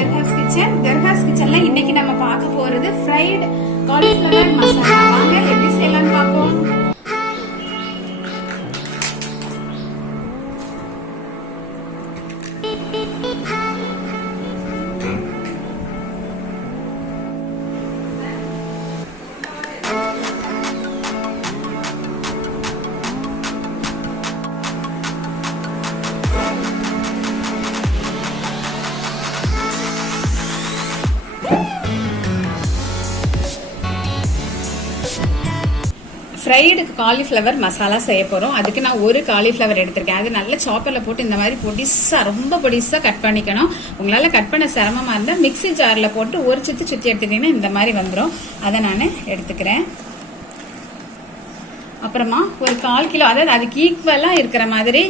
ஜெர்ஹாஸ் கிச்சன்ல இன்னைக்கு நம்ம பார்க்க போறது ஃப்ரைட் காலிஃப்ளவர் மசாலா. வாங்க எப்படி செய்யலாம்னு பார்ப்போம். ஃப்ரைடு காலிஃப்ளவர் மசாலா செய்ய போறோம். அதுக்கு நான் ஒரு காலிஃப்ளவர் எடுத்திருக்கேன். அது நல்ல சாப்பர்ல போட்டு இந்த மாதிரி பொடிசா, ரொம்ப பொடிசா கட் பண்ணிக்கணும். உங்களால கட் பண்ண சிரமமா இருந்தா மிக்ஸி ஜார்ல போட்டு ஒரு சுத்தி எடுத்துட்டீங்கன்னா இந்த மாதிரி வந்துடும். அதை நான் எடுத்துக்கிறேன். அப்புறமா ஒரு 1/4 கிலோ, அதாவது அதுக்கு ஈக்குவலா இருக்கிற மாதிரி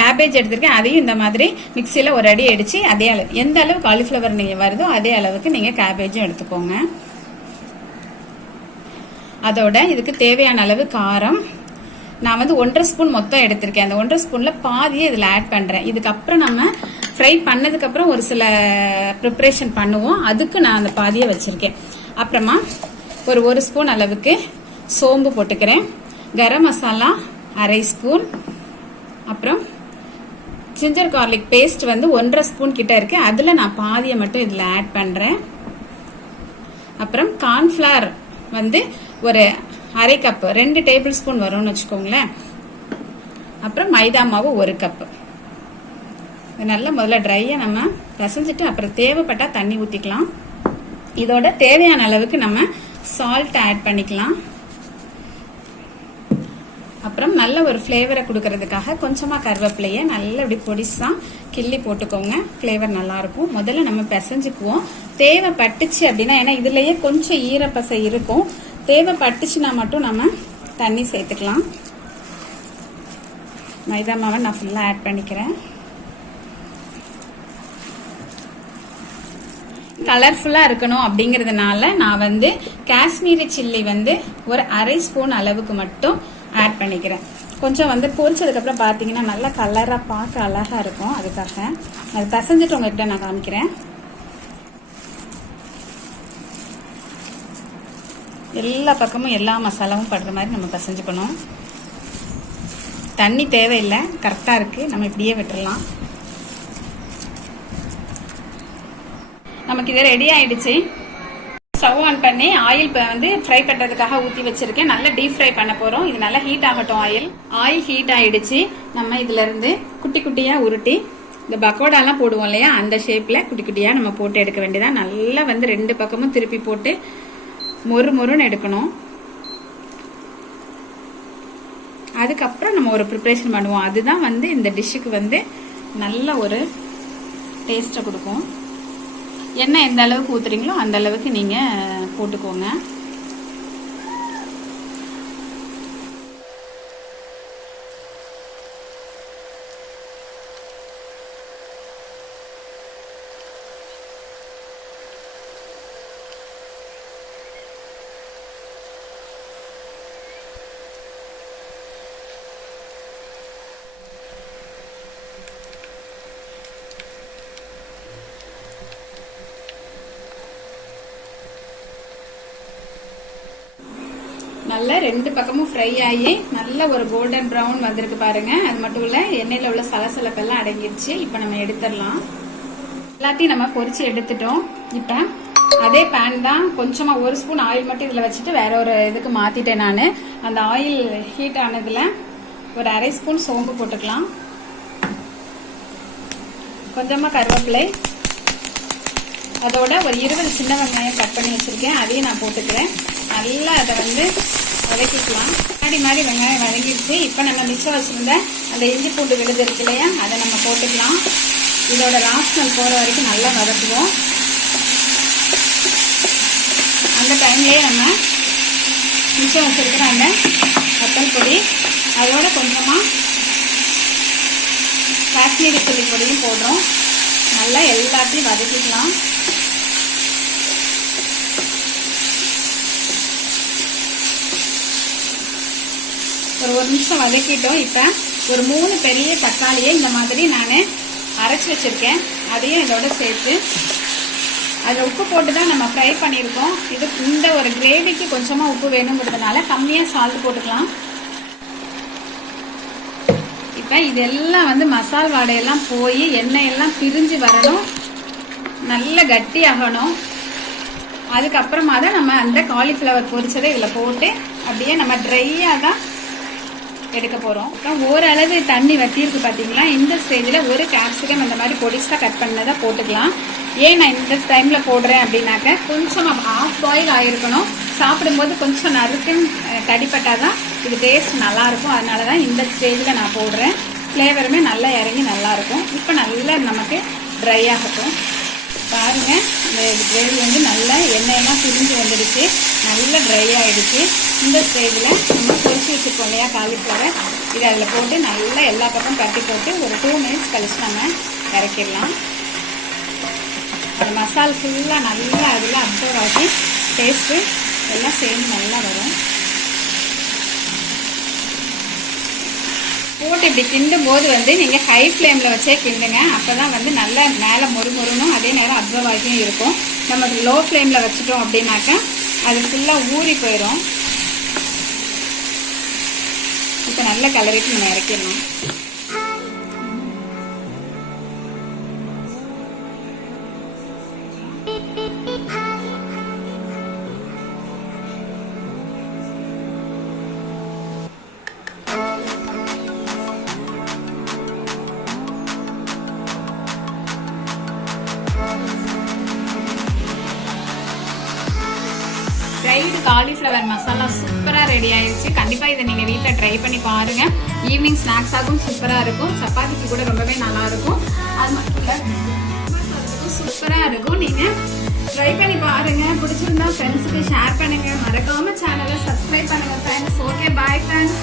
கேபேஜ் எடுத்திருக்கேன். அதையும் இந்த மாதிரி மிக்சியில ஒரு அடி அடிச்சு அதே அளவு, எந்த அளவு காலிஃப்ளவர் நீங்க வருதோ அதே அளவுக்கு நீங்க கேபேஜும் எடுத்துக்கோங்க. அதோட இதுக்கு தேவையான அளவு காரம் நான் 1.5 ஸ்பூன் மொத்தம் எடுத்திருக்கேன். அந்த 1.5 ஸ்பூன்ல பாதியே இதுல ஆட் பண்றேன். இதுக்கப்புறம் நம்ம ஃப்ரை பண்ணதுக்கு அப்புறம் ஒரு சில ப்ரிப்பரேஷன் பண்ணுவோம். அதுக்கு நான் அந்த பாதியை வச்சிருக்கேன். அப்புறமா ஒரு ஸ்பூன் அளவுக்கு சோம்பு போட்டுக்கிறேன். கரம் மசாலா 1/2 ஸ்பூன். அப்புறம் ஜிஞ்சர் கார்லிக் பேஸ்ட் 1.5 ஸ்பூன் கிட்ட இருக்கு. அதுல நான் பாதியை மட்டும் இதுல ஆட் பண்றேன். அப்புறம் கார்ன்ஃபிளவர் ஒரு 1/2 கப், 2 டேபிள் ஸ்பூன் வரும்னு வச்சுக்கோங்களேன். அப்புறம் மைதா மாவு 1 கப். நல்லா முதல்ல ட்ரையா நம்ம பிசைஞ்சிட்டு அப்புறம் தேவைப்பட்டா தண்ணி ஊத்திக்கலாம். இதோட தேவையான அளவுக்கு நம்ம சால்ட் ஆட் பண்ணிக்கலாம். அப்புறம் நல்ல ஒரு ஃபிளேவரை கொடுக்கறதுக்காக கொஞ்சமா கருவேப்பிலையை நல்லா இப்படி பொடிசா கிள்ளி போட்டுக்கோங்க. ஃபிளேவர் நல்லா இருக்கும். முதல்ல நம்ம பிசைஞ்சுக்குவோம். தேவைப்பட்டுச்சு அப்படின்னா, ஏன்னா இதுலயே கொஞ்சம் ஈரப்பசை இருக்கும், தேவைப்பட்டுச்சுன்னா மட்டும் நம்ம தண்ணி சேர்த்துக்கலாம். மைதா மாவை நான் ஃபுல்லா ஆட் பண்ணிக்கிறேன். கலர்ஃபுல்லா இருக்கணும் அப்படிங்கறதுனால நான் காஷ்மீரி சில்லி ஒரு 1/2 ஸ்பூன் அளவுக்கு மட்டும் ஆட் பண்ணிக்கிறேன். கொஞ்சம் பொரிச்சதுக்கு அப்புறம் பாத்தீங்கன்னா நல்லா கலரா பார்க்க அழகா இருக்கும். அதுக்காக அது பிசைஞ்சிட்டு உங்ககிட்ட நான் காமிக்கிறேன். எல்லா பக்கமும் எல்லா மசாலாவும் படுற மாதிரி நம்ம பிசைஞ்சுக்கணும். தண்ணி தேவையில்லை, கரெக்டா இருக்கு. நம்ம இப்படியே விட்டுடலாம். நமக்கு இது ரெடி ஆயிடுச்சு. ஸ்டவ் ஆன் பண்ணி ஆயில் ஃப்ரை பண்றதுக்காக ஊத்தி வச்சிருக்கேன். நல்லா டீப் ஃப்ரை பண்ண போறோம். இது நல்லா ஹீட் ஆகட்டும். ஆயில் ஹீட் ஆயிடுச்சு. நம்ம இதுல இருந்து குட்டி குட்டியா உருட்டி இந்த பக்கோடாலாம் போடுவோம் இல்லையா, அந்த ஷேப்ல குட்டி குட்டியா நம்ம போட்டு எடுக்க வேண்டியதான். நல்லா 2 பக்கமும் திருப்பி போட்டு மொறுன்னு எடுக்கணும். அதுக்கப்புறம் நம்ம ஒரு ப்ரிப்பரேஷன் பண்ணுவோம். அதுதான் இந்த டிஷ்ஷுக்கு நல்ல ஒரு டேஸ்ட்டை கொடுக்கும். எண்ணெய் எந்த அளவுக்கு ஊத்துறீங்களோ அந்த அளவுக்கு நீங்க போட்டுக்கோங்க. நல்லா 2 பக்கமும் ஃப்ரை ஆகி நல்ல ஒரு கோல்டன் ப்ரௌன் வந்திருக்கு பாருங்க. அது மட்டும் இல்ல, எண்ணெயில உள்ள சலசலப்பெல்லாம் அடங்கிருச்சு. இப்ப நம்ம எடுத்துடலாம். எல்லாத்தையும் நம்ம பொரிச்சு எடுத்துட்டோம். இப்ப அதே பேன் தான், கொஞ்சமா 1 ஸ்பூன் ஆயில் மட்டும் இதுல வச்சுட்டு வேற ஒரு இதுக்கு மாத்திட்டேன் நானு. அந்த ஆயில் ஹீட் ஆனதுல ஒரு 1/2 ஸ்பூன் சோம்பு போட்டுக்கலாம். கொஞ்சமா கருவேப்பிலை, அதோட ஒரு 20 சின்ன வெங்காயம் கட் பண்ணி வச்சிருக்கேன். அதையும் நான் போட்டுக்கிறேன். நல்லா அதை வதக்கிக்கலாம். மாதிரி வெங்காயம் வதங்கிடுச்சு. இப்ப நம்ம மிச்சம் வச்சிருந்த அந்த இஞ்சி பூண்டு விழுது இருக்கு இல்லையா, அதை நம்ம போட்டுக்கலாம். இதோட ராஸ்மல் போற வரைக்கும் நல்லா வதக்குவோம். அந்த டைம்லயே நம்ம மிச்சம் வச்சிருக்கிற அந்த வத்தல் பொடி, அதோட கொஞ்சமா காஷ்மீரி சில்லி பொடியும் போடுறோம். நல்லா எல்லாத்தையும் வதக்கிக்கலாம். ஒரு நிமிஷம் வதக்கிட்டோம். இப்ப ஒரு 3 பெரிய தக்காளியை இந்த மாதிரி நான் அரைச்சு வச்சிருக்கேன். அதையும் இதோட சேர்த்து அதில் உப்பு போட்டு தான் நம்ம ஃப்ரை பண்ணியிருக்கோம். இது இந்த ஒரு கிரேவிக்கு கொஞ்சமாக உப்பு வேணுங்கிறதுனால கம்மியாக சால்ட் போட்டுக்கலாம். இப்போ இதெல்லாம் வந்து மசால் வாடையெல்லாம் போய் எண்ணெயெல்லாம் பிரிஞ்சு வரணும், நல்ல கட்டி ஆகணும். அதுக்கப்புறமா தான் நம்ம அந்த காலிஃப்ளவர் பொரிச்சதை இதில் போட்டு அப்படியே நம்ம ட்ரையாக தான் எடுக்க போகிறோம். அப்புறம் ஓரளவு தண்ணி வத்திருக்கு பார்த்தீங்களா. இந்த ஸ்டேஜில் ஒரு கேப்சிகம் அந்த மாதிரி பொடிசாக கட் பண்ணதை போட்டுக்கலாம். ஏன் நான் இந்த டைமில் போடுறேன் அப்படின்னாக்க கொஞ்சம் ஆஃப் பாயில் ஆகிருக்கணும். சாப்பிடும்போது கொஞ்சம் நறுக்குன்னு கடிப்பட்டால் தான் இது டேஸ்ட் நல்லாயிருக்கும். அதனால தான் இந்த ஸ்டேஜில் நான் போடுறேன். ஃப்ளேவருமே நல்லா இறங்கி நல்லாயிருக்கும். இப்போ நல்லா நமக்கு ட்ரை ஆகட்டும். பாருங்கள், இந்த கிரேவி வந்து நல்லா எண்ணெயெல்லாம் பிரிஞ்சு வந்துடுச்சு, நல்லா ட்ரை ஆகிடுச்சு. இந்த ஸ்டேஜில் நம்ம பொரிச்சு வச்சுருக்கோம் இல்லையா காலிஃப்ளவர், இதை அதில் போட்டு நல்லா எல்லா பக்கம் கட்டி போட்டு ஒரு 2 மினிட்ஸ் கழிச்சு நம்ம இறக்கிடலாம். அந்த மசால் ஃபுல்லாக நல்லா அதில் அப்சர்வ் ஆகி டேஸ்ட்டு எல்லாம் சேர்ந்து நல்லா வரும். போட்டு இப்படி கிண்டும் போது வந்து நீங்கள் ஹை ஃப்ளேமில் வச்சே கிண்டுங்க. அப்போ தான் வந்து நல்லா மேலே மொறுமொறுனும் அதே நேரம் அப்சர்வ் ஆகியும் இருக்கும். நம்ம லோ ஃப்ளேமில் வச்சுட்டோம் அப்படின்னாக்கா அது ஃபுல்லாக ஊறி போயிடும். இப்போ நல்ல கலரிட்டு நம்ம இறக்கிடணும். ஃப்ரைடு காலிஃப்ளவர் மசாலா சூப்பராக ரெடி ஆயிடுச்சு. கண்டிப்பாக இதை நீங்கள் வீட்டில் ட்ரை பண்ணி பாருங்கள். ஈவினிங் ஸ்நாக்ஸாகவும் சூப்பராக இருக்கும், சப்பாத்திக்கு கூட ரொம்பவே நல்லாயிருக்கும். அது மட்டும் இல்லை சூப்பராக இருக்கும். நீங்கள் ட்ரை பண்ணி பாருங்கள். பிடிச்சிருந்தா ஃப்ரெண்ட்ஸுக்கு ஷேர் பண்ணுங்கள். மறக்காமல் சேனலை சப்ஸ்கிரைப் பண்ணுங்கள் ஃப்ரெண்ட்ஸ். Okay, bye friends.